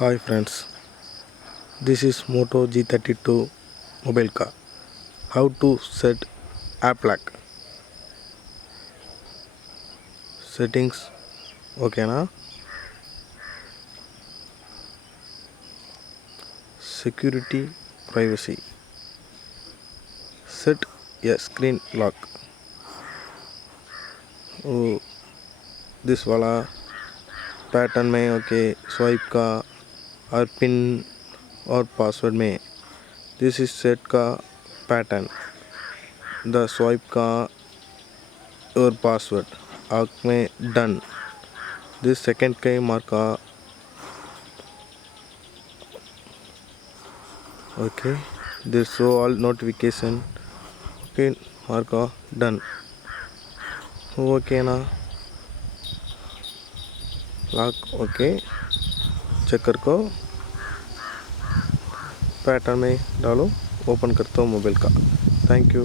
Hi friends, this is Moto G32 mobile car. How to set app lock settings? Okay na? Security, privacy. Set a screen lock. Oh, this wala pattern में okay swipe का और pin और password में. This is set का pattern. The swipe का और password. आग में done. This second के mark okay. This show all notification. Okay, mark done. Okay ना लॉक ओके चेकर को पैटर्न में डालो ओपन करता हूँ मोबाइल का थैंक यू।